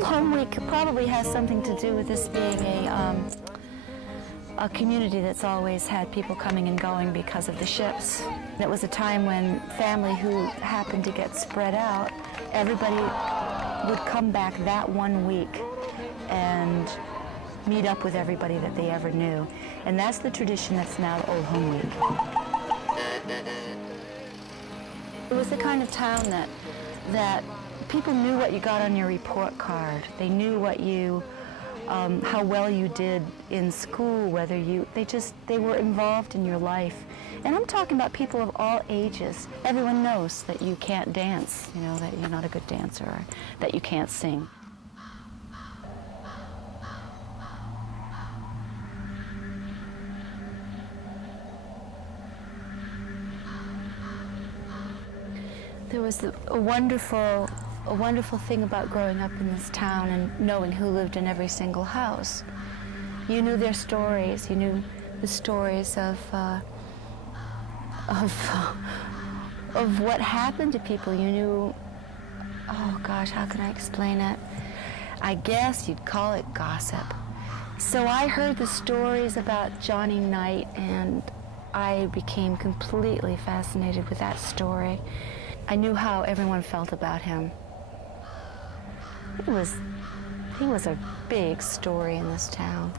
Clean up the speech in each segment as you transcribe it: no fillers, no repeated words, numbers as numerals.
Old Home Week probably has something to do with this being a community that's always had people coming and going because of the ships. It was a time when family who happened to get spread out, everybody would come back that 1 week and meet up with everybody that they ever knew. And that's the tradition that's now Old Home Week. It was the kind of town that people knew what you got on your report card. They knew what you, how well you did in school, whether they were involved in your life. And I'm talking about people of all ages. Everyone knows that you can't dance, you know, that you're not a good dancer, or that you can't sing. There was a wonderful thing about growing up in this town and knowing who lived in every single house. You knew their stories. You knew the stories of what happened to people. You knew, oh gosh, how can I explain it? I guess you'd call it gossip. So I heard the stories about Johnnie Knight, and I became completely fascinated with that story. I knew how everyone felt about him. He was a big story in this town.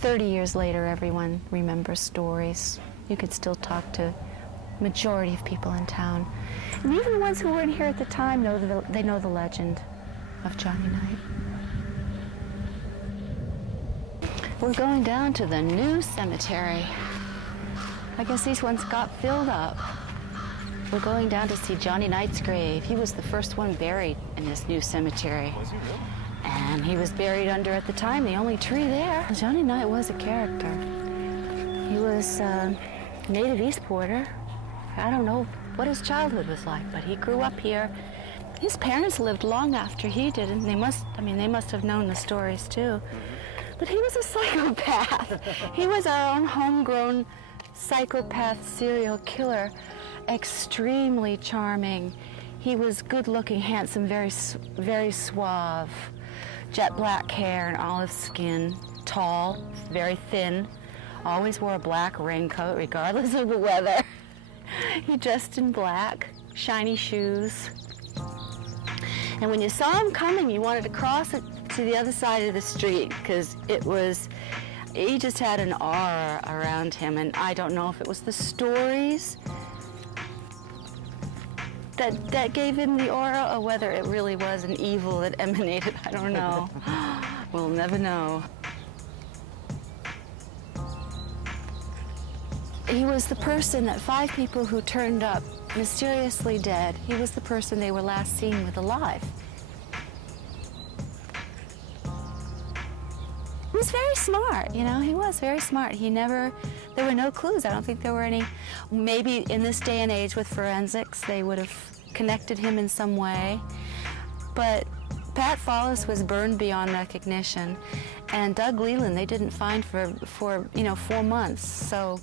30 years later, everyone remembers stories. You could still talk to majority of people in town. And even the ones who weren't here at the time they know the legend of Johnnie Knight. We're going down to the new cemetery. I guess these ones got filled up. We're going down to see Johnnie Knight's grave. He was the first one buried in this new cemetery. Was he really? And he was buried under, at the time, the only tree there. Johnnie Knight was a character. He was a native Eastporter. I don't know what his childhood was like, but he grew up here. His parents lived long after he did, and they must have known the stories too. But he was a psychopath. He was our own homegrown psychopath serial killer. Extremely charming. He was good-looking, handsome, very suave, jet black hair and olive skin, tall, very thin, always wore a black raincoat regardless of the weather. He dressed in black, shiny shoes. And when you saw him coming, you wanted to cross it to the other side of the street because he just had an aura around him, and I don't know if it was the stories that gave him the aura, or whether it really was an evil that emanated. I don't know. We'll never know. He was the person that 5 people who turned up mysteriously dead, he was the person they were last seen with alive. He was very smart, you know, he was very smart. There were no clues. I don't think there were any. Maybe in this day and age with forensics, they would have connected him in some way. But Pat Follis was burned beyond recognition, and Doug Leland they didn't find for 4 months. So